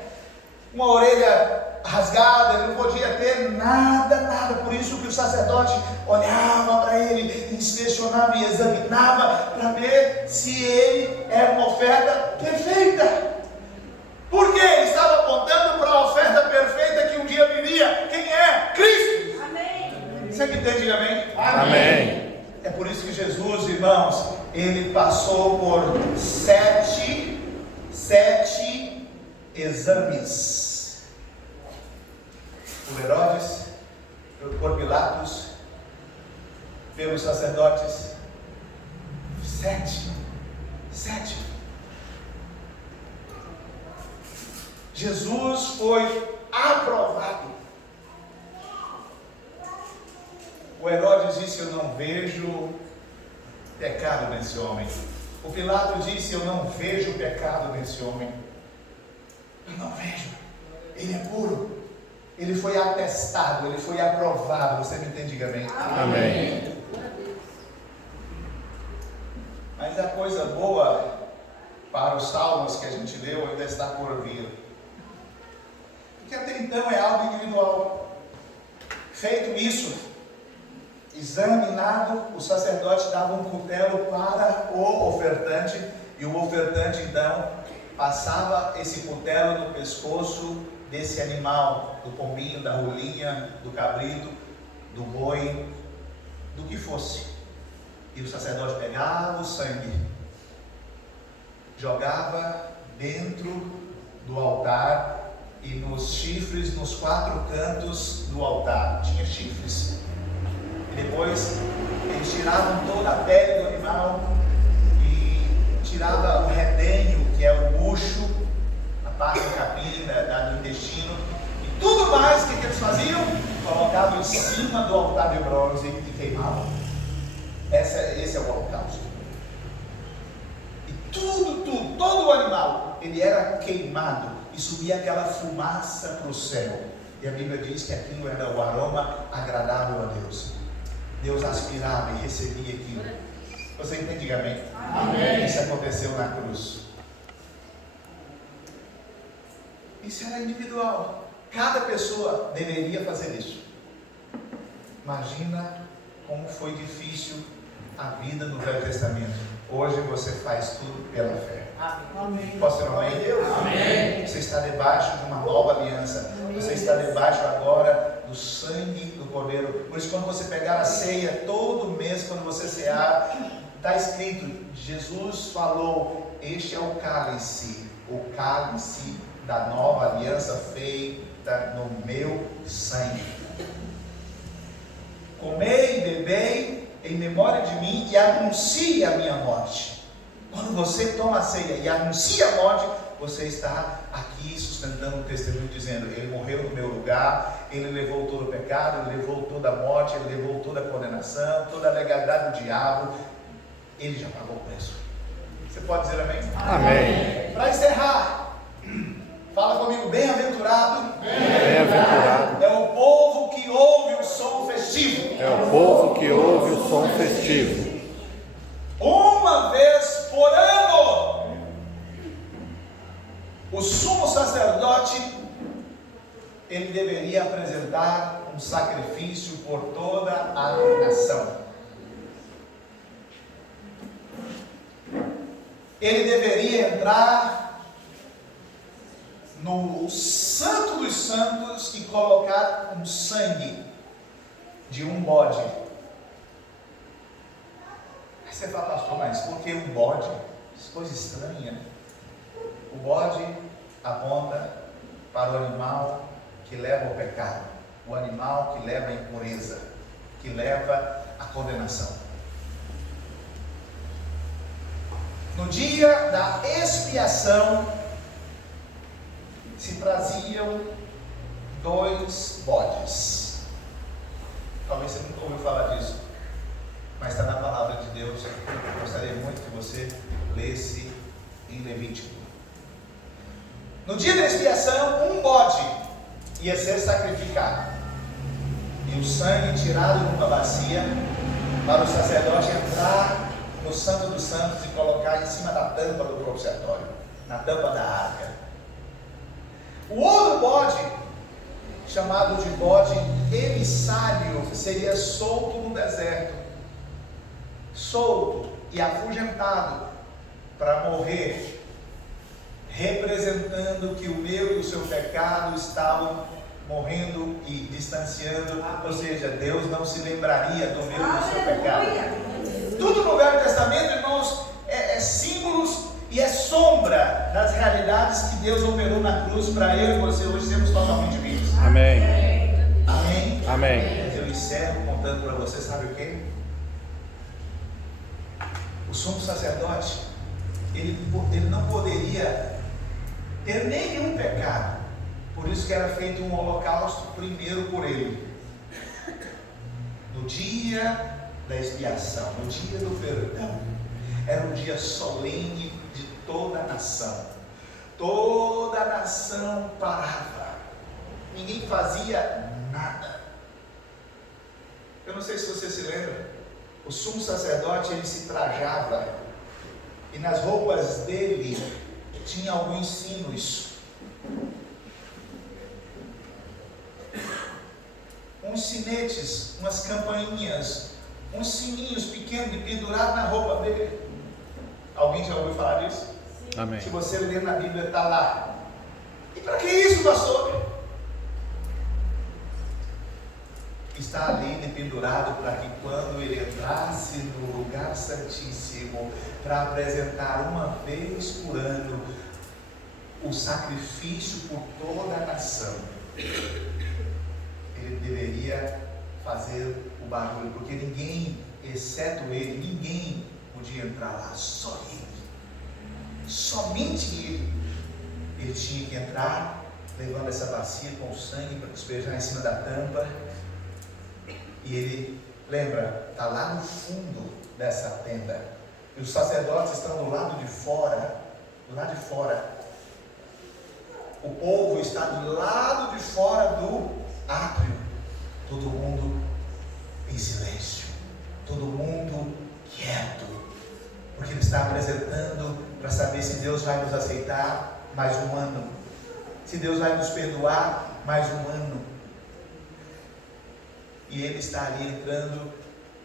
uma orelha rasgada, ele não podia ter nada. Por isso que o sacerdote olhava para ele, inspecionava e examinava para ver se ele era uma oferta perfeita. Porque ele estava apontando para a oferta perfeita que um dia viria. Quem é? Cristo. Amém. Você que entende, diga amém? Amém. É por isso que Jesus, irmãos, ele passou por sete exames. Por Herodes, por Pilatos, pelos sacerdotes. Sete. Jesus foi aprovado. O Herodes disse: eu não vejo pecado nesse homem. O Pilato disse: eu não vejo pecado nesse homem. Eu não vejo. Ele é puro. Ele foi atestado, ele foi aprovado. Você me entende, diga amém? Amém. Mas a coisa boa para os salmos que a gente leu ainda está por vir. Porque até então é algo individual. Feito isso, examinado, o sacerdote dava um cutelo para o ofertante, e o ofertante então passava esse cutelo no pescoço desse animal, do pombinho, da rolinha, do cabrito, do boi, do que fosse. E o sacerdote pegava o sangue, jogava dentro do altar e nos chifres, nos 4 cantos do altar, tinha chifres. E depois eles tiravam toda a pele do animal e tirava o redenho, que é o bucho, a parte do capim, do intestino, e tudo mais que eles faziam, colocavam em cima do altar de bronze e queimavam. Esse é o holocausto. E todo o animal, ele era queimado e subia aquela fumaça para o céu. E a Bíblia diz que aquilo era o aroma agradável a Deus. Deus aspirava e recebia aquilo. Você entende? Diga amém. Amém. Isso aconteceu na cruz. Isso era individual. Cada pessoa deveria fazer isso. Imagina como foi difícil a vida no Velho Testamento. Hoje você faz tudo pela fé. Amém. Posso ter um amém? Amém. Você está debaixo de uma nova aliança. Você está debaixo agora do sangue do Cordeiro. Por isso, quando você pegar a ceia, todo mês, quando você cear, está escrito: Jesus falou, este é o cálice da nova aliança feita no meu sangue. Comei e bebei em memória de mim e anuncie a minha morte. Quando você toma a ceia e anuncia a morte, você está aqui sustentando um testemunho dizendo: ele morreu no meu lugar, ele levou todo o pecado, ele levou toda a morte, ele levou toda a condenação, toda a legalidade do diabo, ele já pagou o preço. Você pode dizer amém? Amém. Para encerrar, fala comigo: bem-aventurado. Bem-aventurado É o povo que ouve o som festivo. é o povo que ouve o som festivo. Uma vez por ano, o sumo sacerdote, ele deveria apresentar um sacrifício por toda a nação. Ele deveria entrar no Santo dos Santos e colocar um sangue de um bode. Aí você fala: pastor, mas por que um bode? Coisa estranha. O bode aponta para o animal que leva o pecado, o animal que leva a impureza, que leva a condenação. No dia da expiação, se traziam 2 bodes. Talvez você nunca ouviu falar disso, mas está na palavra de Deus. Eu gostaria muito que você lesse em Levítico. No dia da expiação, um bode ia ser sacrificado, e o sangue tirado numa bacia, para o sacerdote entrar no Santo dos Santos e colocar em cima da tampa do propiciatório, na tampa da arca. O outro bode, chamado de bode emissário, seria solto no deserto, solto e afugentado para morrer, representando que o meu e o seu pecado estavam morrendo e distanciando, ou seja, Deus não se lembraria do meu e do seu pecado. Tudo no Velho Testamento, irmãos, é símbolos e é sombra das realidades que Deus operou na cruz para eu e você hoje sermos totalmente vivos. Amém. Amém? Amém. Mas eu encerro contando para você, sabe o quê? O sumo sacerdote, ele não poderia ter nenhum pecado, por isso que era feito um holocausto primeiro por ele. No dia da expiação, o dia do perdão. Era um dia solene de toda a nação. Toda a nação parava. Ninguém fazia nada. Eu não sei se você se lembra, o sumo sacerdote, ele se trajava, e nas roupas dele tinha alguns sinos. Uns sinetes, umas campainhas, uns sininhos pequenos pendurados na roupa dele. Alguém já ouviu falar disso? Amém. Se você ler na Bíblia, está lá. E para que isso, pastor? Está ali pendurado para que quando ele entrasse no lugar santíssimo, para apresentar uma vez por ano o sacrifício por toda a nação, ele deveria fazer o barulho, porque ninguém, exceto ele, ninguém podia entrar lá, só ele. Somente ele tinha que entrar, levando essa bacia com o sangue para despejar em cima da tampa. E ele, lembra, está lá no fundo dessa tenda, e os sacerdotes estão do lado de fora, o povo está do lado de fora do átrio, todo mundo em silêncio, todo mundo quieto, porque ele está apresentando para saber se Deus vai nos aceitar mais um ano, se Deus vai nos perdoar mais um ano. E ele está ali entrando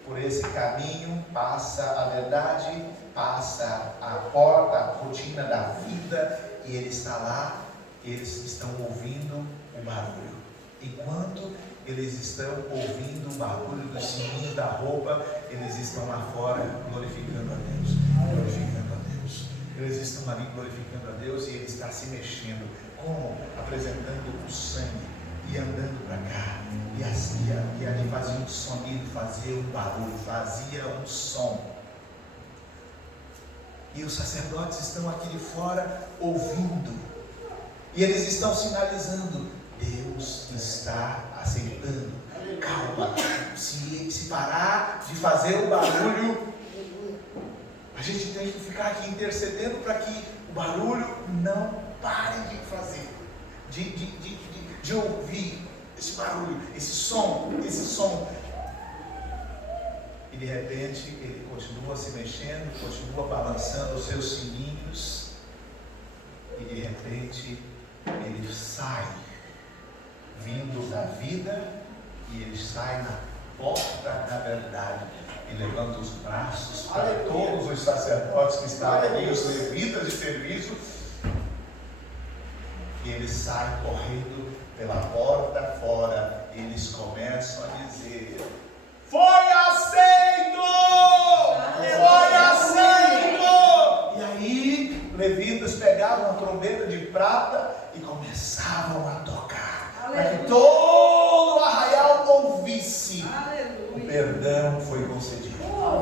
por esse caminho, passa a verdade, passa a porta, a rotina da vida, e ele está lá, eles estão ouvindo o barulho. Enquanto eles estão ouvindo o barulho do sininho da roupa, eles estão lá fora glorificando a Deus, glorificando a Deus. Eles estão ali glorificando a Deus, e ele está se mexendo, como? Apresentando o sangue e andando para cá, e ali fazia um sonido, fazia um barulho, fazia um som. E os sacerdotes estão aqui de fora ouvindo, e eles estão sinalizando: Deus está aceitando. Calma, se parar de fazer o barulho, a gente tem que ficar aqui intercedendo para que o barulho não pare de fazer, de ouvir esse barulho, esse som. E de repente ele continua se mexendo, continua balançando os seus sininhos, e de repente ele sai, vindo da vida, e ele sai na porta da verdade, e levanta os braços para todos os sacerdotes que estavam ali, os levitas de serviço, e ele sai correndo pela porta fora, e eles começam a dizer: foi aceito! Foi aceito! E aí, levitas pegavam a trombeta de prata e começavam a tocar, para que todo o arraial ouvisse. O perdão foi concedido.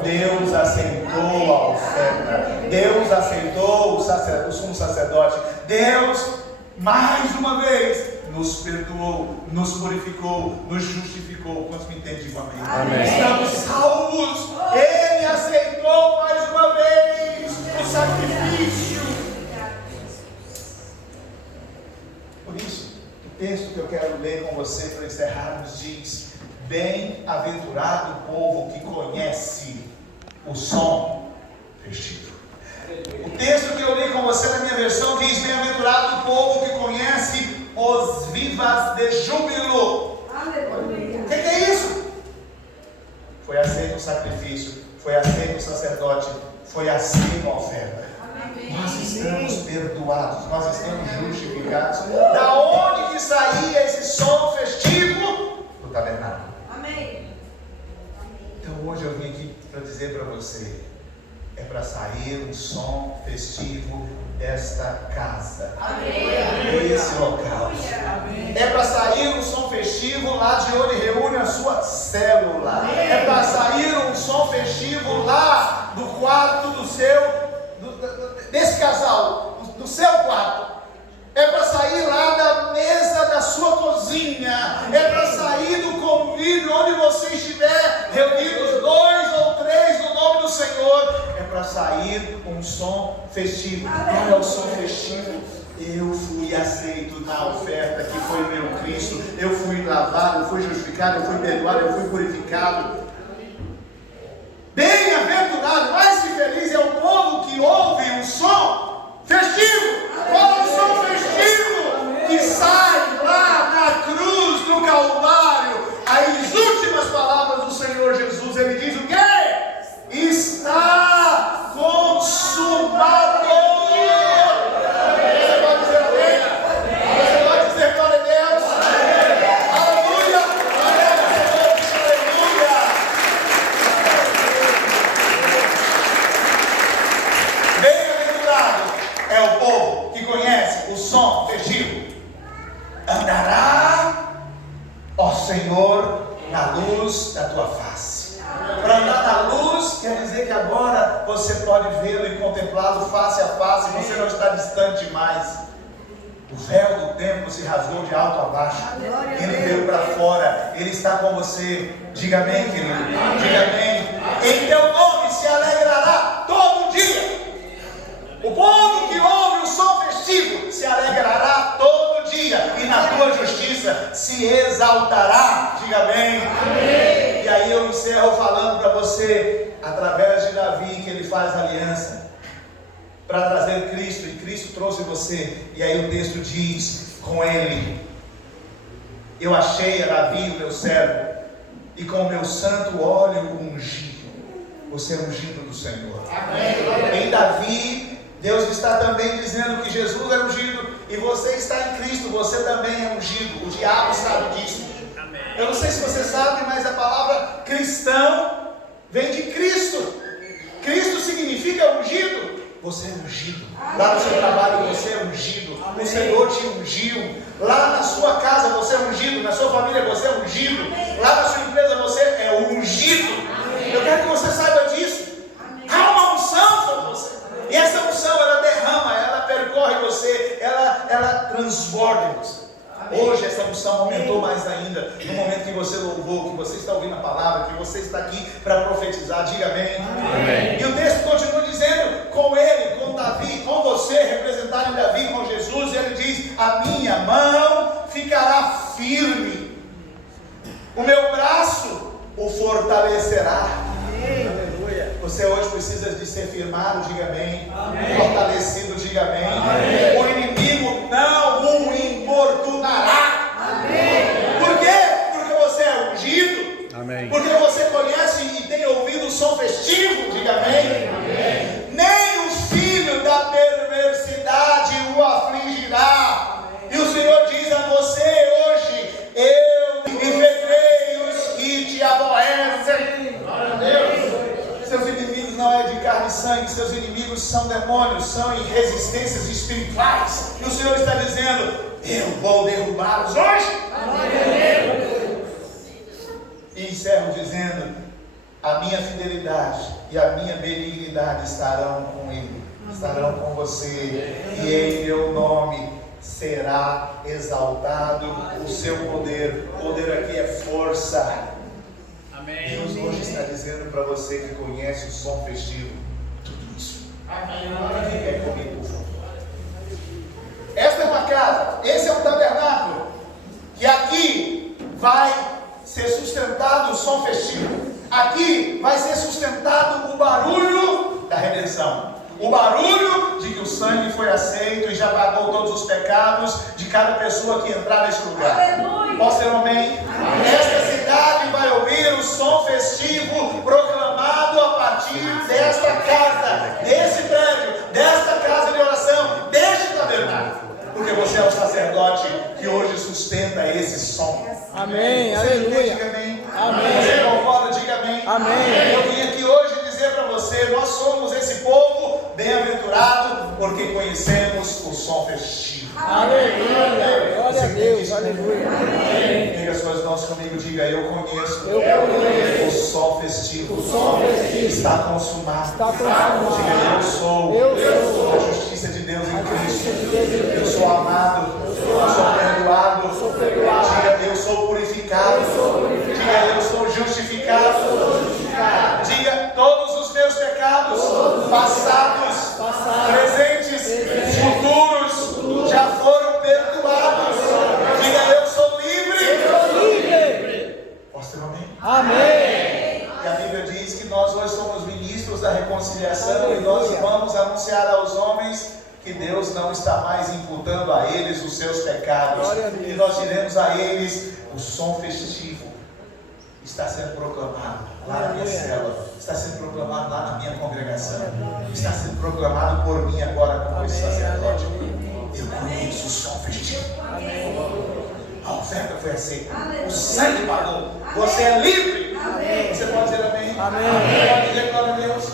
Deus aceitou a oferta. Deus aceitou o sumo sacerdote. Deus, mais uma vez, nos perdoou, nos purificou, nos justificou. Quantos me entendem? Digo amém. Amém. Estamos salvos. Ele aceitou mais uma vez o sacrifício. Por isso, o texto que eu quero ler com você para encerrarmos diz: bem-aventurado o povo que conhece o som festivo. O texto que eu li com você na minha versão diz: bem-aventurado o povo que conhece os vivas de júbilo. Aleluia. O que é isso? Foi aceito o sacrifício, foi aceito o sacerdote, foi aceito a oferta. Amém. Nós estamos perdoados, nós estamos justificados. Da onde que saía esse som festivo? Do tabernáculo. Amém. Então hoje eu vim aqui para dizer para você: é para sair um som festivo desta casa, desse local. É para sair um som festivo lá de onde reúne a sua célula. É para sair um som festivo lá do quarto desse casal, do seu quarto. É para sair lá da mesa da sua cozinha. É para sair do convívio onde você estiver reunidos, 2 ou sair um som festivo. Qual é o som festivo? Eu fui aceito na oferta que foi meu Cristo. Eu fui lavado, eu fui justificado, eu fui perdoado, eu fui purificado. Bem-aventurado, mais que feliz é o povo que ouve um som festivo. Qual é o som festivo? Que sai lá na cruz do Calvário. As últimas palavras do Senhor Jesus, ele diz o quê? Está consumado. Você pode dizer amém? Você pode dizer glória a Deus? Aleluia! Aleluia! Bem-aventurado é o povo que conhece o som festivo. Andará, ó Senhor, na luz da tua face. Para andar na luz quer dizer que agora você pode vê-lo e contemplá-lo face a face, você não está distante mais. O véu do templo se rasgou de alto a baixo, ele veio para fora, ele está com você. Diga amém, querido, diga amém. Em teu nome se alegrará todo dia. O povo que ouve o som festivo se alegrará todo dia, e na tua justiça se exaltará. Diga bem. Amém. E aí eu encerro falando para você, através de Davi, que ele faz aliança para trazer Cristo, e Cristo trouxe você. E aí o texto diz: com ele eu achei a Davi, o meu servo, e com o meu santo óleo ungi. Você é ungido do Senhor. Amém. Em Davi, Deus está também dizendo que Jesus é ungido, e você está em Cristo, você também é ungido. O diabo sabe disso. Amém. Eu não sei se você sabe, mas a palavra cristão vem de Cristo. Cristo significa ungido. Você é ungido. Lá no seu trabalho você é ungido. O Senhor te ungiu. Lá na sua casa você é ungido. Na sua família você é ungido. Lá na sua empresa você é ungido. Eu quero que você saiba disso. Há uma unção sobre você. E essa unção, ela derrama, ela percorre você, ela transborda em você. Hoje essa unção aumentou mais ainda, no momento que você louvou, que você está ouvindo a palavra, que você está aqui para profetizar. Diga amém. Amém. E o texto continua dizendo: com ele, com Davi, com você, representado em Davi, com Jesus, ele diz: a minha mão ficará firme, o meu braço o fortalecerá. Amém. Você hoje precisa de ser firmado, diga amém. Amém. Fortalecido, diga amém. Amém. O inimigo não o importunará. Amém. Por quê? Porque você é ungido. Amém. Porque você conhece e tem ouvido o som festivo, diga amém. Amém. Nem o filho da perversidade o afligirá. Amém. E o Senhor diz a você hoje: eu enfrentei os que te aborrecem. Glória a Deus. Seus inimigos não é de carne e sangue, seus inimigos são demônios, são resistências espirituais. E o Senhor está dizendo: eu vou derrubá-los hoje. Amém. E encerro dizendo: a minha fidelidade e a minha benignidade estarão com ele, estarão com você, e em meu nome será exaltado o seu poder. Poder aqui é força. Deus hoje está dizendo para você que conhece o som festivo, tudo isso. Quem quer comigo, por favor? Esta é uma casa, esse é um tabernáculo, que aqui vai ser sustentado o som festivo. Aqui vai ser sustentado o barulho da redenção. O barulho de que o sangue foi aceito e já pagou todos os pecados de cada pessoa que entrar neste lugar. Aleluia. Posso ter um amém? Amém? Esta cidade vai ouvir o som festivo proclamado a partir desta casa, desse prédio, desta casa de oração, deste tabernáculo. Porque você é o sacerdote que hoje sustenta esse som. Amém. Você aleluia. Diga amém. Amém. Você concorda? Diga amém. Amém. Eu vim aqui hoje dizer para você: nós somos esse povo bem-aventurado porque conhecemos o som festivo. Aleluia. Glória a Deus. Aleluia. Diga as suas mãos comigo, diga: eu conheço o som festivo. O som festivo está consumado. Diga: eu sou a justiça de Deus em Cristo. Eu sou amado. Eu sou perdoado. Diga: eu sou purificado. Diga: eu sou justificado. Diga: todos os meus pecados passaram nós vamos anunciar aos homens que Deus não está mais imputando a eles os seus pecados. E nós diremos a eles: o som festivo está sendo proclamado lá na minha célula, está sendo proclamado lá na minha congregação, está sendo proclamado por mim agora como esse sacerdote. Eu conheço o som festivo. A oferta foi aceita, o sangue pagou, você é livre. Você pode dizer amém? Amém. Pode dizer glória a Deus.